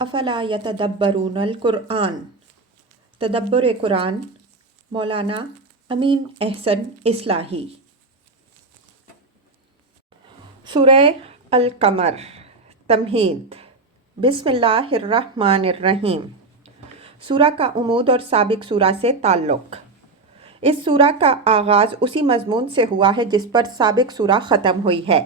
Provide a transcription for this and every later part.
افلا یتدبرون القرآن، تدبر قرآن، مولانا امین احسن اصلاحی۔ سورہ القمر، تمہید۔ بسم اللہ الرحمن الرحیم۔ سورہ کا عمود اور سابق سورہ سے تعلق۔ اس سورہ کا آغاز اسی مضمون سے ہوا ہے جس پر سابق سورہ ختم ہوئی ہے۔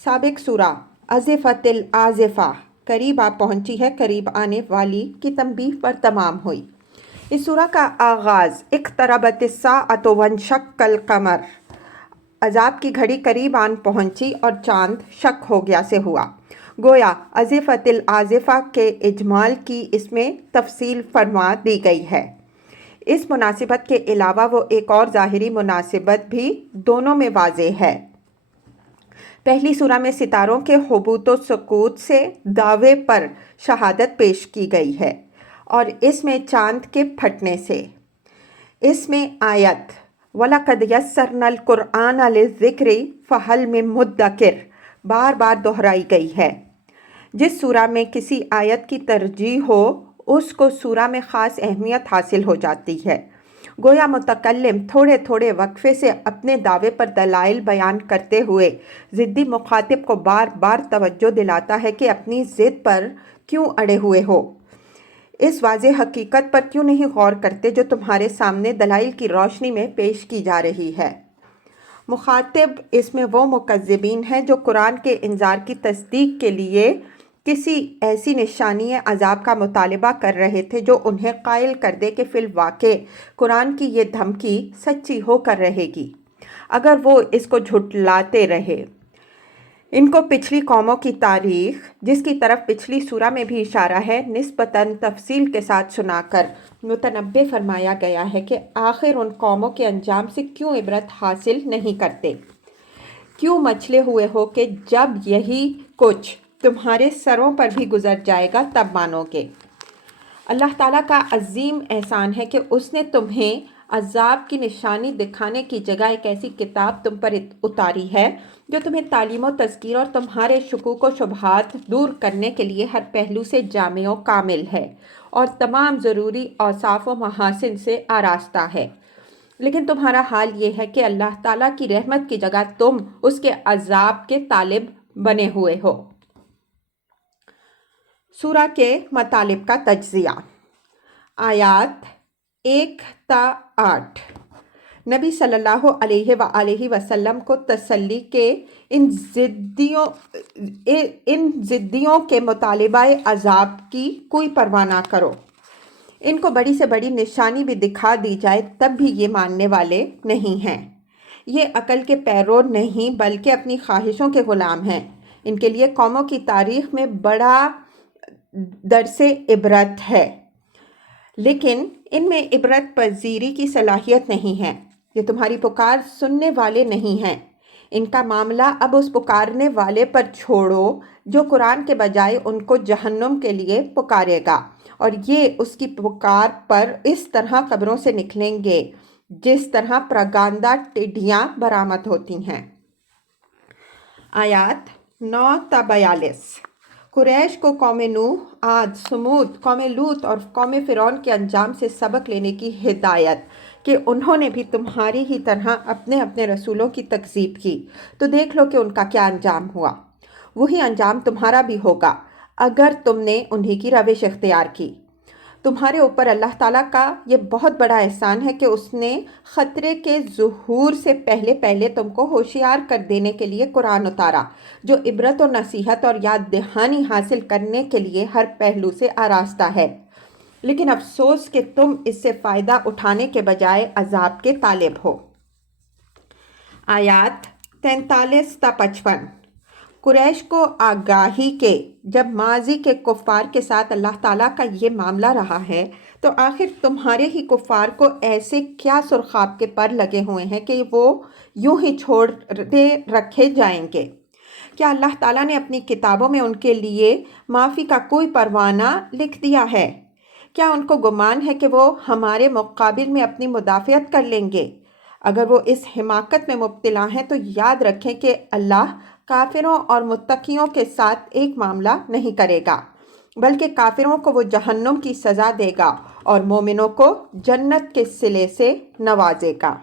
سابق سورہ ازفت الازفہ، قریب آ پہنچی ہے، قریب آنے والی کی تنبیہ پر تمام ہوئی۔ اس سورہ کا آغاز اقتربت الساعۃ وانشق القمر، عذاب کی گھڑی قریب آن پہنچی اور چاند شق ہو گیا سے ہوا۔ گویا ازفت الازفہ کے اجمال کی اس میں تفصیل فرما دی گئی ہے۔ اس مناسبت کے علاوہ وہ ایک اور ظاہری مناسبت بھی دونوں میں واضح ہے۔ پہلی سورہ میں ستاروں کے حبوط و سقوط سے دعوے پر شہادت پیش کی گئی ہے اور اس میں چاند کے پھٹنے سے۔ اس میں آیت وَلَقَدْ يَسَّرْنَا الْقُرْآنَ لِلذِّكْرِ فَهَلْ مِن مُدَّكِرٍ بار بار دہرائی گئی ہے۔ جس سورہ میں کسی آیت کی ترجیح ہو اس کو سورہ میں خاص اہمیت حاصل ہو جاتی ہے۔ گویا متکلم تھوڑے تھوڑے وقفے سے اپنے دعوے پر دلائل بیان کرتے ہوئے ضدی مخاطب کو بار بار توجہ دلاتا ہے کہ اپنی ضد پر کیوں اڑے ہوئے ہو، اس واضح حقیقت پر کیوں نہیں غور کرتے جو تمہارے سامنے دلائل کی روشنی میں پیش کی جا رہی ہے۔ مخاطب اس میں وہ مکذبین ہیں جو قرآن کے انذار کی تصدیق کے لیے کسی ایسی نشانی عذاب کا مطالبہ کر رہے تھے جو انہیں قائل کر دے کہ فی الواقع قرآن کی یہ دھمکی سچی ہو کر رہے گی اگر وہ اس کو جھٹلاتے رہے۔ ان کو پچھلی قوموں کی تاریخ، جس کی طرف پچھلی سورہ میں بھی اشارہ ہے، نسبتاً تفصیل کے ساتھ سنا کر متنبہ فرمایا گیا ہے کہ آخر ان قوموں کے انجام سے کیوں عبرت حاصل نہیں کرتے، کیوں مچلے ہوئے ہو کہ جب یہی کچھ تمہارے سروں پر بھی گزر جائے گا تب مانو گے۔ اللہ تعالیٰ کا عظیم احسان ہے کہ اس نے تمہیں عذاب کی نشانی دکھانے کی جگہ ایک ایسی کتاب تم پر اتاری ہے جو تمہیں تعلیم و تذکیر اور تمہارے شکوک و شبہات دور کرنے کے لیے ہر پہلو سے جامع و کامل ہے اور تمام ضروری اوصاف و محاسن سے آراستہ ہے۔ لیکن تمہارا حال یہ ہے کہ اللہ تعالیٰ کی رحمت کی جگہ تم اس کے عذاب کے طالب بنے ہوئے ہو۔ سورہ کے مطالب کا تجزیہ۔ آیات 1 تا 8 نبی صلی اللہ علیہ وآلہ وسلم کو تسلی کہ ان ضدیوں کے مطالبہ عذاب کی کوئی پرواہ نہ کرو۔ ان کو بڑی سے بڑی نشانی بھی دکھا دی جائے تب بھی یہ ماننے والے نہیں ہیں۔ یہ عقل کے پیرو نہیں بلکہ اپنی خواہشوں کے غلام ہیں۔ ان کے لیے قوموں کی تاریخ میں بڑا درس عبرت ہے، لیکن ان میں عبرت پذیری کی صلاحیت نہیں ہے۔ یہ تمہاری پکار سننے والے نہیں ہیں۔ ان کا معاملہ اب اس پکارنے والے پر چھوڑو جو قرآن کے بجائے ان کو جہنم کے لیے پکارے گا، اور یہ اس کی پکار پر اس طرح قبروں سے نکلیں گے جس طرح پراگندہ ٹڈیاں برآمد ہوتی ہیں۔ آیات 9 تا 42 قریش کو قوم نوح، عاد، سمود، قوم لوط اور قوم فرعون کے انجام سے سبق لینے کی ہدایت کہ انہوں نے بھی تمہاری ہی طرح اپنے اپنے رسولوں کی تکذیب کی، تو دیکھ لو کہ ان کا کیا انجام ہوا۔ وہی انجام تمہارا بھی ہوگا اگر تم نے انہی کی روش اختیار کی۔ تمہارے اوپر اللہ تعالیٰ کا یہ بہت بڑا احسان ہے کہ اس نے خطرے کے ظہور سے پہلے پہلے تم کو ہوشیار کر دینے کے لیے قرآن اتارا جو عبرت و نصیحت اور یاد دہانی حاصل کرنے کے لیے ہر پہلو سے آراستہ ہے، لیکن افسوس کہ تم اس سے فائدہ اٹھانے کے بجائے عذاب کے طالب ہو۔ آیات 43 تا 55 قریش کو آگاہی کہ جب ماضی کے کفار کے ساتھ اللہ تعالیٰ کا یہ معاملہ رہا ہے تو آخر تمہارے ہی کفار کو ایسے کیا سرخاب کے پر لگے ہوئے ہیں کہ وہ یوں ہی چھوڑتے رکھے جائیں گے؟ کیا اللہ تعالیٰ نے اپنی کتابوں میں ان کے لیے معافی کا کوئی پروانہ لکھ دیا ہے؟ کیا ان کو گمان ہے کہ وہ ہمارے مقابل میں اپنی مدافعت کر لیں گے؟ اگر وہ اس حماقت میں مبتلا ہیں تو یاد رکھیں کہ اللہ کافروں اور متقیوں کے ساتھ ایک معاملہ نہیں کرے گا۔ بلکہ کافروں کو وہ جہنم کی سزا دے گا اور مومنوں کو جنت کے صلے سے نوازے گا۔